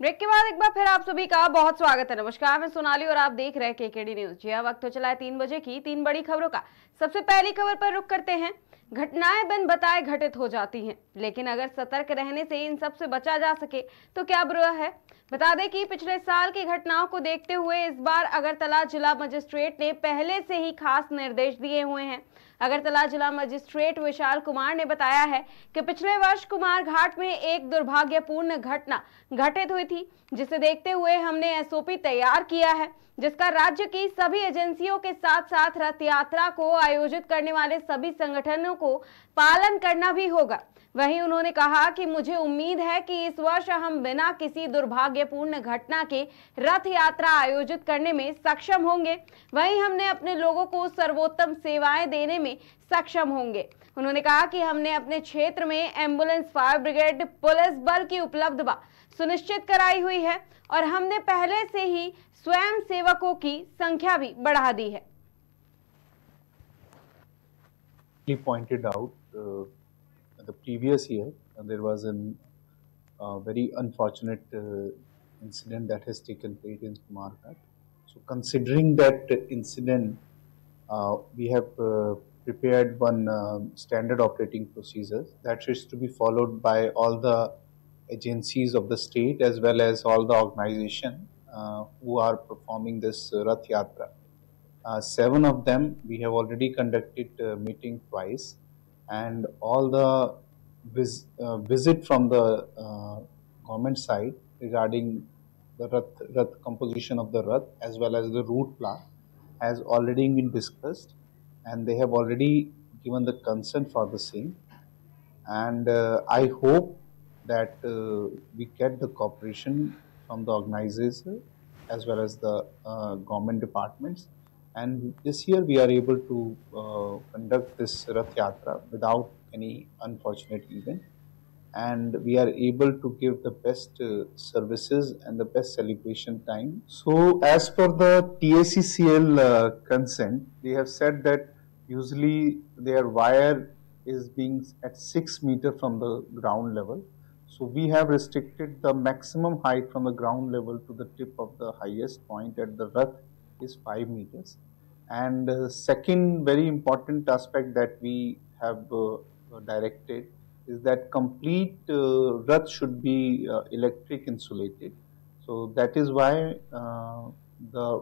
Break के बाद एक बार फिर आप सभी का बहुत स्वागत है। नमस्कार, मैं सोनाली और आप देख रहे हैं केकेडी न्यूज। जी हाँ, वक्त हो चला है 3 बजे की 3 बड़ी खबरों का। सबसे पहली खबर पर रुख करते हैं। घटनाएं बिन बताए घटित हो जाती हैं, लेकिन अगर सतर्क रहने से इन सब से बचा जा सके तो क्या बुरा है। बता दें कि पिछले साल की घटनाओं को देखते हुए इस बार अगरतला जिला मजिस्ट्रेट ने पहले से ही खास निर्देश दिए हुए हैं। अगरतला जिला मजिस्ट्रेट विशाल कुमार ने बताया है कि पिछले वर्ष कुमार घाट में एक दुर्भाग्यपूर्ण घटना घटित हुई थी, जिसे देखते हुए हमने एसओपी तैयार किया है, जिसका राज्य की सभी एजेंसियों के साथ साथ रथ यात्रा को आयोजित करने वाले सभी संगठनों को पालन करना भी होगा। वहीं उन्होंने कहा कि मुझे उम्मीद है कि इस वर्ष हम बिना किसी दुर्भाग्यपूर्ण घटना के रथ यात्रा आयोजित करने में सक्षम होंगे। वहीं हमने अपने लोगों को सर्वोत्तम सेवाएं देने में सक्षम होंगे। उन्होंने कहा कि हमने अपने क्षेत्र में एम्बुलेंस, फायर ब्रिगेड, पुलिस बल की उपलब्धता सुनिश्चित कराई हुई है और हमने पहले से ही स्वयं सेवकों की संख्या भी बढ़ा दी है। He pointed out the previous year there was a very unfortunate incident that has taken place in Kumarghat. So considering that incident, we have prepared one standard operating procedure that is to be followed by all the agencies of the state as well as all the organization who are performing this Rath Yatra. 7 of them we have already conducted meeting twice, and all the visit from the government side regarding the Rath composition of the Rath as well as the route plan has already been discussed, and they have already given the consent for the same. And I hope that we get the cooperation from the organizers as well as the government departments, and this year we are able to conduct this Rath Yatra without any unfortunate event, and we are able to give the best services and the best celebration time. So as per the TACCL consent, they have said that usually their wire is being at 6 meters from the ground level. So we have restricted the maximum height from the ground level to the tip of the highest point at the Rath is 5 meters. And second very important aspect that we have directed is that complete Rath should be electric insulated. So that is why the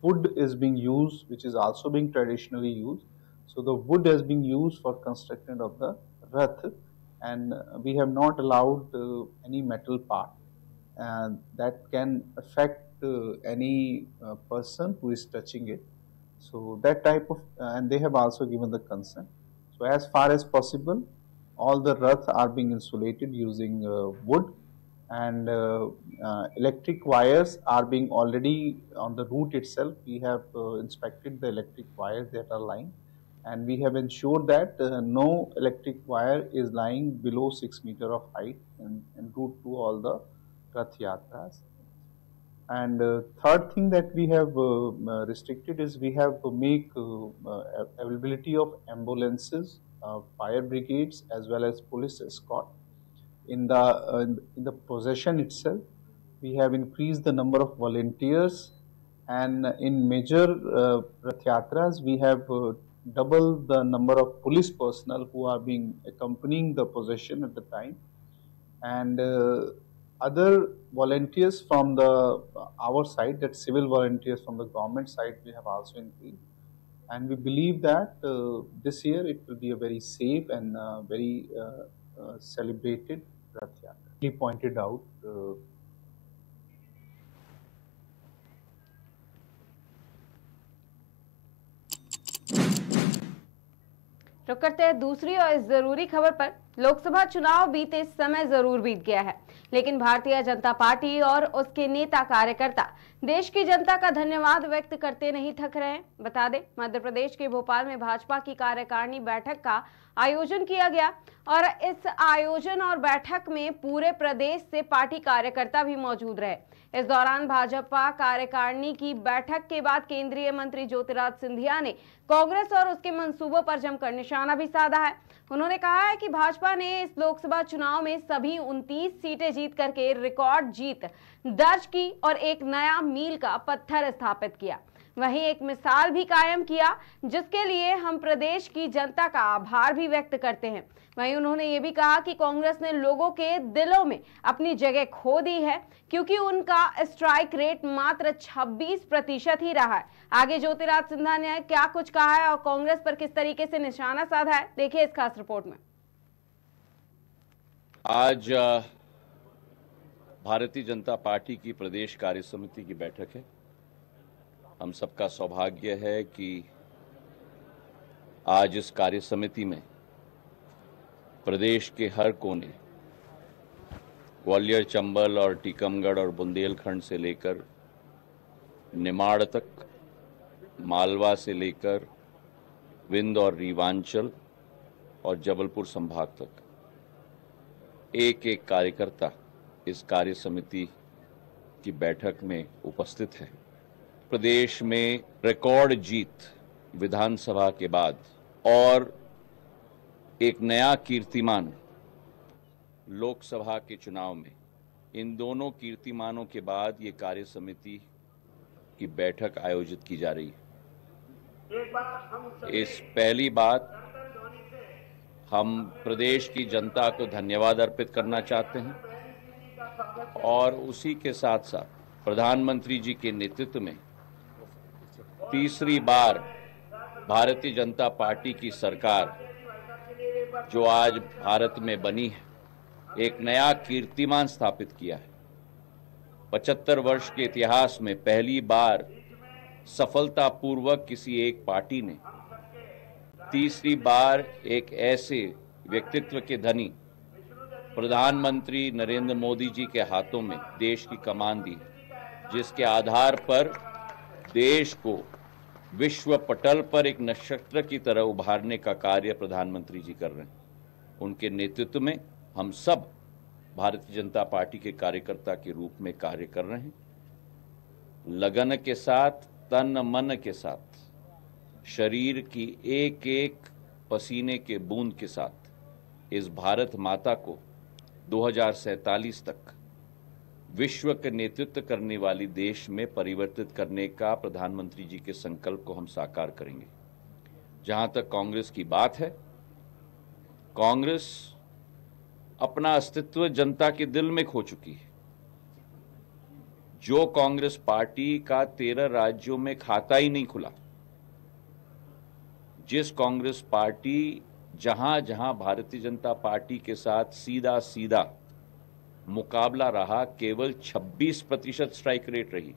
wood is being used, which is also being traditionally used. So the wood has been used for construction of the Rath, and we have not allowed any metal part that can affect any person who is touching it. So that type of, and they have also given the consent. So as far as possible, all the Rath are being insulated using wood, and electric wires are being already on the route itself. We have inspected the electric wires that are lying, and we have ensured that no electric wire is lying below 6 meters of height en route to all the Rath Yatras. And third thing that we have restricted is we have to make availability of ambulances, fire brigades as well as police escort in the procession itself. We have increased the number of volunteers, and in major Rath Yatras we have double the number of police personnel who are being accompanying the procession at the time, and other volunteers from the our side, that civil volunteers from the government side, we have also increased, and we believe that this year it will be a very safe and very celebrated Rath Yatra. He pointed out रुक करते हैं दूसरी और इस जरूरी खबर पर। लोकसभा चुनाव बीते समय जरूर बीत गया है, लेकिन भारतीय जनता पार्टी और उसके नेता कार्यकर्ता देश की जनता का धन्यवाद व्यक्त करते नहीं थक रहे हैं। बता दें, मध्य प्रदेश के भोपाल में भाजपा की कार्यकारिणी बैठक का आयोजन किया गया और इस आयोजन और बैठक में पूरे प्रदेश से पार्टी कार्यकर्ता भी मौजूद रहे। इस दौरान भाजपा कार्यकारिणी की बैठक के बाद केंद्रीय मंत्री ज्योतिरादित्य सिंधिया ने कांग्रेस और उसके मंसूबों पर जमकर निशाना भी साधा है। उन्होंने कहा है कि भाजपा ने इस लोकसभा चुनाव में सभी 29 सीटें जीत करके रिकॉर्ड जीत दर्ज की और एक नया मील का पत्थर स्थापित किया। वहीं एक मिसाल भी कायम किया, जिसके लिए हम प्रदेश की जनता का आभार भी व्यक्त करते हैं। वहीं उन्होंने ये भी कहा कि कांग्रेस ने लोगों के दिलों में अपनी जगह खो दी है, क्योंकि उनका स्ट्राइक रेट मात्र 26% ही रहा है। आगे ज्योतिरादित्य सिंधिया ने क्या कुछ कहा है और कांग्रेस पर किस तरीके से निशाना साधा है, देखिए इस खास रिपोर्ट में। आज भारतीय जनता पार्टी की प्रदेश कार्य समिति की बैठक है। हम सबका सौभाग्य है कि आज इस कार्य समिति में प्रदेश के हर कोने, ग्वालियर, चंबल और टीकमगढ़ और बुंदेलखंड से लेकर निमाड़ तक, मालवा से लेकर विंध्य और रीवांचल और जबलपुर संभाग तक एक एक कार्यकर्ता इस कार्य समिति की बैठक में उपस्थित है। प्रदेश में रिकॉर्ड जीत विधानसभा के बाद और एक नया कीर्तिमान लोकसभा के चुनाव में, इन दोनों कीर्तिमानों के बाद ये कार्य समिति की बैठक आयोजित की जा रही है। इस पहली बात, हम प्रदेश की जनता को धन्यवाद अर्पित करना चाहते हैं और उसी के साथ साथ प्रधानमंत्री जी के नेतृत्व में तीसरी बार भारतीय जनता पार्टी की सरकार जो आज भारत में बनी है, एक नया कीर्तिमान स्थापित किया है। 75 वर्ष के इतिहास में पहली बार सफलतापूर्वक किसी एक पार्टी ने तीसरी बार एक ऐसे व्यक्तित्व के धनी प्रधानमंत्री नरेंद्र मोदी जी के हाथों में देश की कमान दी, जिसके आधार पर देश को विश्व पटल पर एक नक्षत्र की तरह उभारने का कार्य प्रधानमंत्री जी कर रहे हैं। उनके नेतृत्व में हम सब भारतीय जनता पार्टी के कार्यकर्ता के रूप में कार्य कर रहे हैं। लगन के साथ, तन मन के साथ, शरीर की एक एक पसीने के बूंद के साथ इस भारत माता को 2047 तक विश्व के नेतृत्व करने वाली देश में परिवर्तित करने का प्रधानमंत्री जी के संकल्प को हम साकार करेंगे। जहां तक कांग्रेस की बात है, कांग्रेस अपना अस्तित्व जनता के दिल में खो चुकी है। जो कांग्रेस पार्टी का 13 राज्यों में खाता ही नहीं खुला, जिस कांग्रेस पार्टी जहां जहां भारतीय जनता पार्टी के साथ सीधा सीधा मुकाबला रहा, केवल 26% स्ट्राइक रेट रही।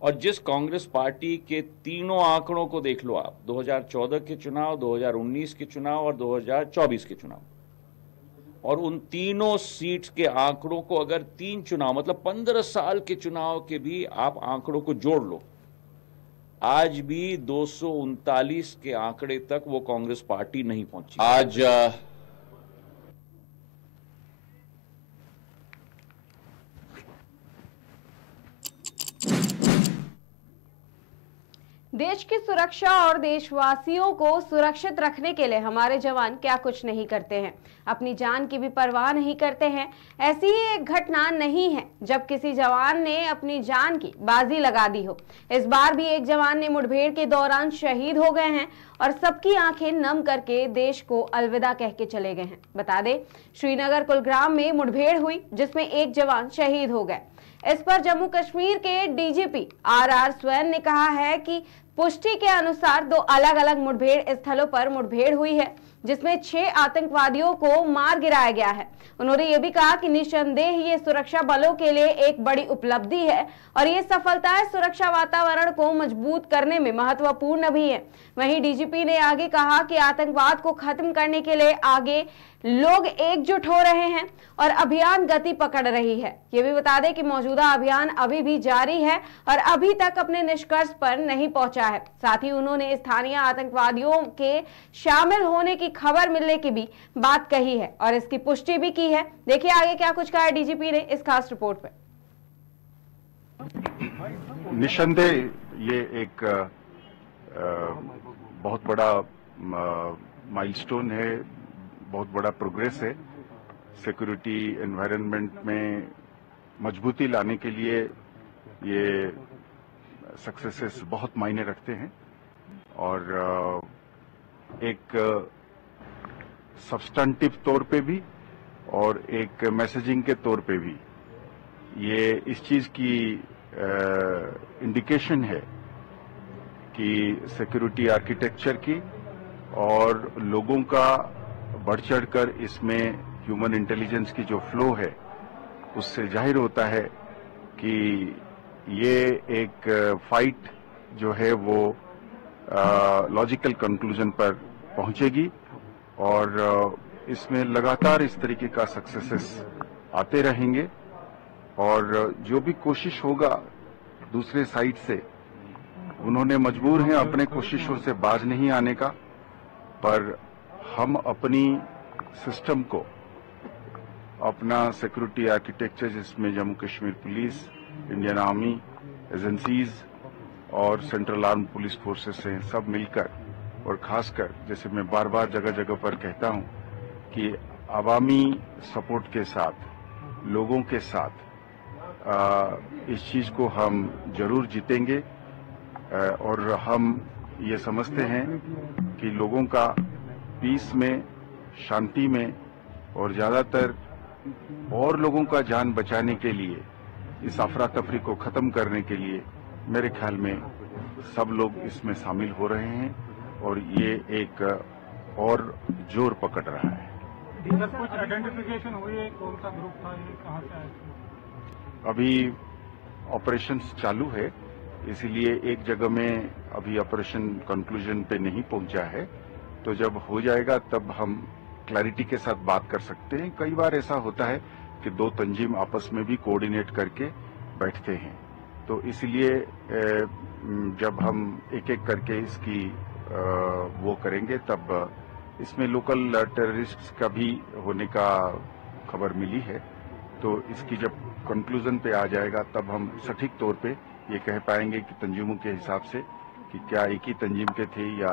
और जिस कांग्रेस पार्टी के तीनों आंकड़ों को देख लो आप, 2014 के चुनाव, 2019 के चुनाव और 2024 के चुनाव, और उन तीनों सीट्स के आंकड़ों को अगर 3 चुनाव मतलब 15 साल के चुनाव के भी आप आंकड़ों को जोड़ लो, आज भी 239 के आंकड़े तक वो कांग्रेस पार्टी नहीं पहुंची। आज देश की सुरक्षा और देशवासियों को सुरक्षित रखने के लिए हमारे जवान क्या कुछ नहीं करते हैं, अपनी जान की भी परवाह नहीं करते हैं। ऐसी ही एक घटना नहीं है जब किसी जवान ने अपनी जान की बाजी लगा दी हो। इस बार भी एक जवान ने मुठभेड़ के दौरान शहीद हो गए हैं और सबकी आंखें नम करके देश को अलविदा कह के चले गए हैं। बता दें, श्रीनगर कुलग्राम में मुठभेड़ हुई जिसमें एक जवान शहीद हो गए। इस पर जम्मू कश्मीर के डीजीपी आर स्वैन ने कहा है कि पुष्टि के अनुसार 2 अलग अलग मुठभेड़ स्थलों पर मुठभेड़ हुई है, जिसमें 6 आतंकवादियों को मार गिराया गया है। उन्होंने ये भी कहा कि निस्संदेह ये सुरक्षा बलों के लिए एक बड़ी उपलब्धि है और ये सफलताएं सुरक्षा वातावरण को मजबूत करने में महत्वपूर्ण भी है। वहीं डीजीपी ने आगे कहा कि आतंकवाद को खत्म करने के लिए आगे लोग एकजुट हो रहे हैं और अभियान गति पकड़ रही है। ये भी बता दें कि मौजूदा अभियान अभी भी जारी है और अभी तक अपने निष्कर्ष पर नहीं पहुंचा है। साथ ही उन्होंने स्थानीय आतंकवादियों के शामिल होने की खबर मिलने की भी बात कही है और इसकी पुष्टि भी की है। देखिए आगे क्या कुछ कहा है डीजीपी ने इस खास रिपोर्ट में। निस्संदेह ये एक बहुत बड़ा माइलस्टोन है, बहुत बड़ा प्रोग्रेस है। सिक्योरिटी एनवायरनमेंट में मजबूती लाने के लिए ये सक्सेसेस बहुत मायने रखते हैं और एक सब्सटेंटिव तौर पे भी और एक मैसेजिंग के तौर पे भी ये इस चीज की इंडिकेशन है कि सिक्योरिटी आर्किटेक्चर की और लोगों का बढ़ चढ़कर इसमें ह्यूमन इंटेलिजेंस की जो फ्लो है उससे जाहिर होता है कि ये एक फाइट जो है वो लॉजिकल कंक्लूजन पर पहुंचेगी और इसमें लगातार इस तरीके का सक्सेसेस आते रहेंगे और जो भी कोशिश होगा दूसरे साइड से, उन्होंने मजबूर हैं अपने कोशिशों से बाज नहीं आने का, पर हम अपनी सिस्टम को, अपना सिक्योरिटी आर्किटेक्चर जिसमें Jammu Kashmir police, Indian army, agencies और सेंट्रल आर्म पुलिस फोर्सेस हैं, सब मिलकर और खासकर जैसे मैं बार बार जगह जगह पर कहता हूं कि अवामी सपोर्ट के साथ, लोगों के साथ इस चीज को हम जरूर जीतेंगे और हम ये समझते हैं कि लोगों का पीस में, शांति में और ज्यादातर और लोगों का जान बचाने के लिए, इस अफरा तफरी को खत्म करने के लिए मेरे ख्याल में सब लोग इसमें शामिल हो रहे हैं और ये एक और जोर पकड़ रहा है। कुछ आइडेंटिफिकेशन हुई है, कौन सा ग्रुप था, ये कहां से आया? अभी ऑपरेशंस चालू है, इसीलिए एक जगह में अभी ऑपरेशन कंक्लूजन पे नहीं पहुंचा है, तो जब हो जाएगा तब हम क्लैरिटी के साथ बात कर सकते हैं। कई बार ऐसा होता है कि दो तंजीम आपस में भी कोऑर्डिनेट करके बैठते हैं, तो इसलिए जब हम एक एक करके इसकी वो करेंगे तब इसमें लोकल टेररिस्ट्स का भी होने का खबर मिली है, तो इसकी जब कंक्लूजन पे आ जाएगा तब हम सटीक तौर पे ये कह पाएंगे कि तंजीमों के हिसाब से कि क्या एक ही तंजीम के थे या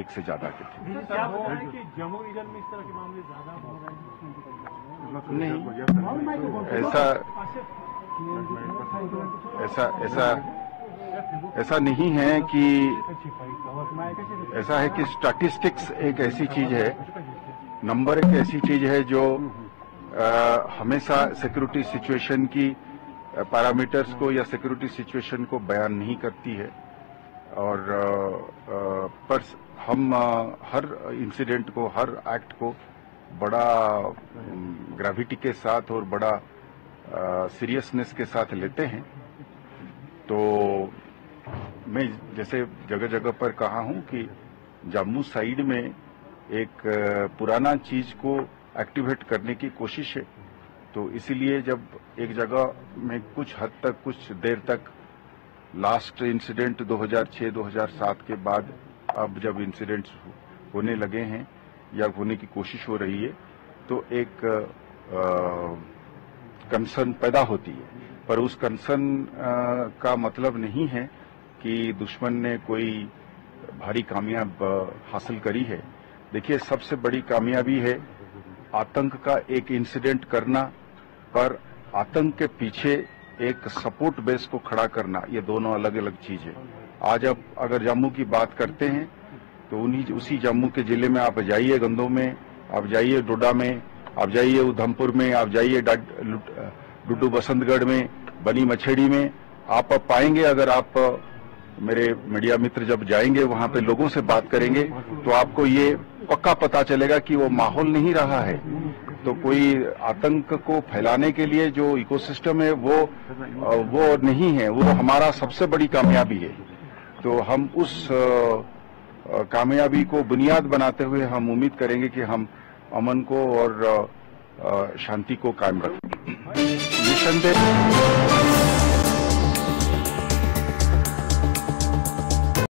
एक से ज्यादा के थे। क्या हो रहा है कि जम्मू रीजन में इस तरह के मामले ज्यादा हो रहे हैं? ऐसा नहीं है कि ऐसा है कि स्टैटिस्टिक्स एक ऐसी चीज है, नंबर एक ऐसी चीज है जो हमेशा सिक्योरिटी सिचुएशन की पैरामीटर्स को या सिक्योरिटी सिचुएशन को बयान नहीं करती है और पर हम हर इंसिडेंट को, हर एक्ट को बड़ा ग्रेविटी के साथ और बड़ा सीरियसनेस के साथ लेते हैं। तो मैं जैसे जगह जगह पर कहा हूं कि जम्मू साइड में एक पुराना चीज को एक्टिवेट करने की कोशिश है, तो इसीलिए जब एक जगह में कुछ हद तक, कुछ देर तक, लास्ट इंसिडेंट 2006-2007 के बाद अब जब इंसिडेंट्स होने लगे हैं या होने की कोशिश हो रही है, तो एक कंसर्न पैदा होती है, पर उस कंसर्न का मतलब नहीं है कि दुश्मन ने कोई भारी कामयाब हासिल करी है। देखिए, सबसे बड़ी कामयाबी है आतंक का एक इंसिडेंट करना, पर आतंक के पीछे एक सपोर्ट बेस को खड़ा करना, ये दोनों अलग अलग चीज है। आज अब अगर जम्मू की बात करते हैं तो उसी जम्मू के जिले में आप जाइए, गंदों में आप जाइए, डोडा में आप जाइए, उधमपुर में आप जाइए, डुड्डू बसंतगढ़ में, बनी मछेड़ी में, आप पाएंगे, अगर आप मेरे मीडिया मित्र जब जाएंगे वहां पे लोगों से बात करेंगे तो आपको ये पक्का पता चलेगा कि वो माहौल नहीं रहा है। तो कोई आतंक को फैलाने के लिए जो इकोसिस्टम है वो नहीं है, वो हमारा सबसे बड़ी कामयाबी है। तो हम उस कामयाबी को बुनियाद बनाते हुए हम उम्मीद करेंगे कि हम अमन को और शांति को कायम रखें। निसंदेह